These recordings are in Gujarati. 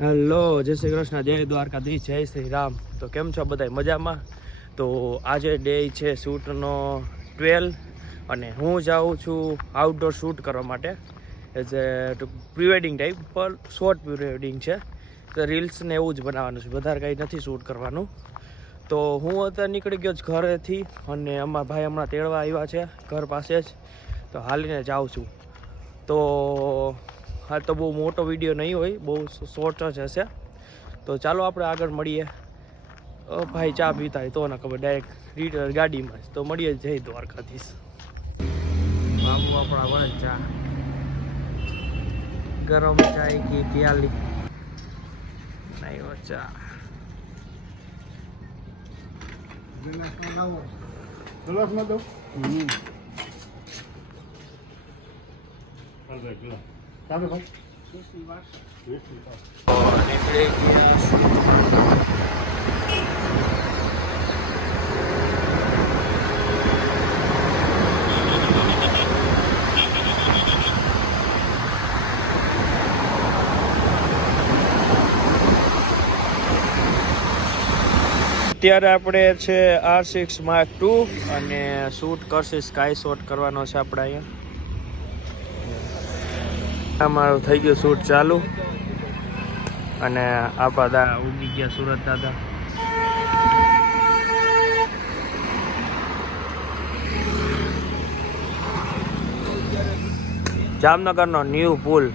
હેલો, જય શ્રી કૃષ્ણ, જય દ્વારકાધીશ, જય શ્રી રામ. તો કેમ છો બધા મજામાં? તો આજે ડે છે શૂટનો 12 અને હું જાઉં છું આઉટડોર શૂટ કરવા માટે. As a pre wedding type પર શોર્ટ પ્રી વેડિંગ છે. તો રીલ્સ ને એવું જ બનાવવાનું છે, વધારે કંઈ નથી શૂટ કરવાનું. તો હું અત્યારે નીકળી ગયો જ ઘરેથી અને અમારા ભાઈ હમણાં તેડવા આવ્યા છે ઘર પાસે જ. તો હાલીને જાઉં છું. તો હા, તો બહુ મોટો વિડીયો નહીં હોય, બહુ શોર્ટ જ હશે. તો ચાલો આપણે આગળ મળીએ. ભાઈ ચા પીતા હોય તો ના ખબર, ડાયરેક્ટ ગાડીમાં જ. તો મળીએ જય દ્વારકાધીશ. બાબુ આપણા વળે ચા, ગરમ ચાય की प्याली नहीं हो चा गिलास में दो। क्या भाई? निकले અત્યારે આપણે છે R6 Mark II અને શૂટ કરશે, સ્કાય શોટ કરવાનો છે આપણે અહીંયા. અમારું થઈ ગયું શૂટ ચાલુ અને આપણા દા ઉગી ગયા સુરત દાદા. જામનગરનો ન્યૂ પુલ.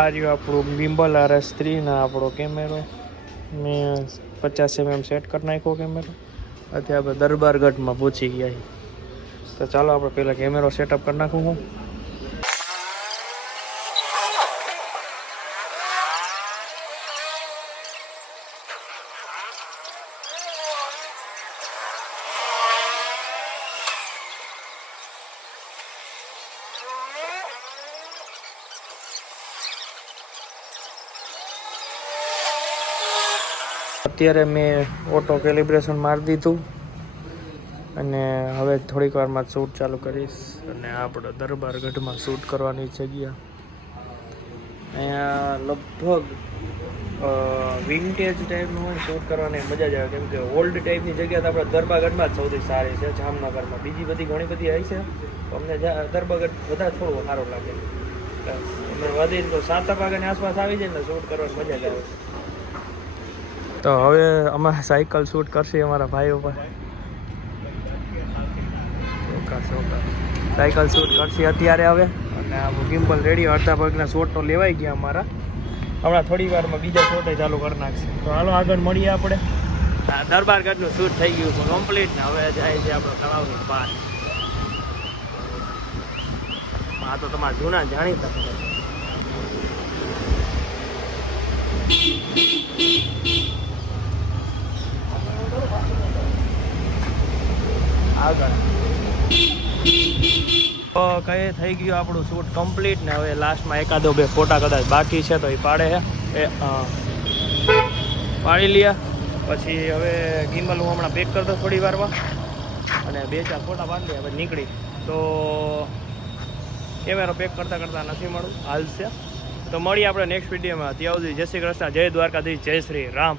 આ રહ્યું આપણું બિમ્બલ RS3 ને આપણો કેમેરો. મેં 50mm સેટ કરી નાખ્યો કેમેરો. અત્યારે આપણે દરબારગઢમાં પહોંચી ગયા. તો ચાલો આપણે પહેલાં કેમેરો સેટઅપ કરી નાખું હું. અત્યારે મેં ઓટો કેલિબ્રેશન મારી દીધું અને હવે થોડીક વારમાં શૂટ ચાલુ કરીશ. અને આપણે દરબારગઢમાં શૂટ કરવાની જગ્યા અહીંયા લગભગ વિન્ટેજ ટાઈપનું હોય. શૂટ કરવાની મજા જ આવે, કેમ કે ઓલ્ડ ટાઈપની જગ્યા તો આપણે દરબારગઢમાં જ સૌથી સારી છે. જામનગરમાં બીજી બધી ઘણી બધી આવી છે, તો અમને દરબારગઢ વધારે થોડું સારું લાગે. અમે વધીને તો 7 વાગ્યાની આસપાસ આવી જાય ને શૂટ કરવાની મજા જ આવે. તો હવે અમારે સાયકલ શૂટ કરશે અમારા ભાઈઓ પર. સાયકલ શૂટ કરશે અત્યારે હવે. અને આ ગિમ્બલ રેડી, અડધા પગના શોટ તો લેવાઈ ગયા અમારા. હમણાં થોડી વારમાં બીજા શોટે ચાલુ કરી નાખશે. તો હાલો આગળ મળીએ આપણે. દરબારગઢનું શૂટ થઈ ગયું છે કમ્પ્લીટ ને હવે જાય છે આપણે તળાવની બહાર. આ તો તમારા જૂના જાણીતા આગળ તો કઈ થઈ ગયું આપણું શૂટ કમ્પ્લીટ ને હવે લાસ્ટમાં એકાદો બે ફોટા કદાચ બાકી છે તો એ પાડે છે. એ પાડી લ્યા પછી હવે ગિમ્બલ હું હમણાં પેક કરતો થોડી વારમાં અને 2-4 ફોટા પાડી લે હવે નીકળી. તો કેમેરો પેક કરતાં નથી મળું, હાલશે. તો મળીએ આપણે નેક્સ્ટ વિડીયોમાં. ત્યાં સુધી જય શ્રી કૃષ્ણ, જય દ્વારકાધીશ, જય શ્રી રામ.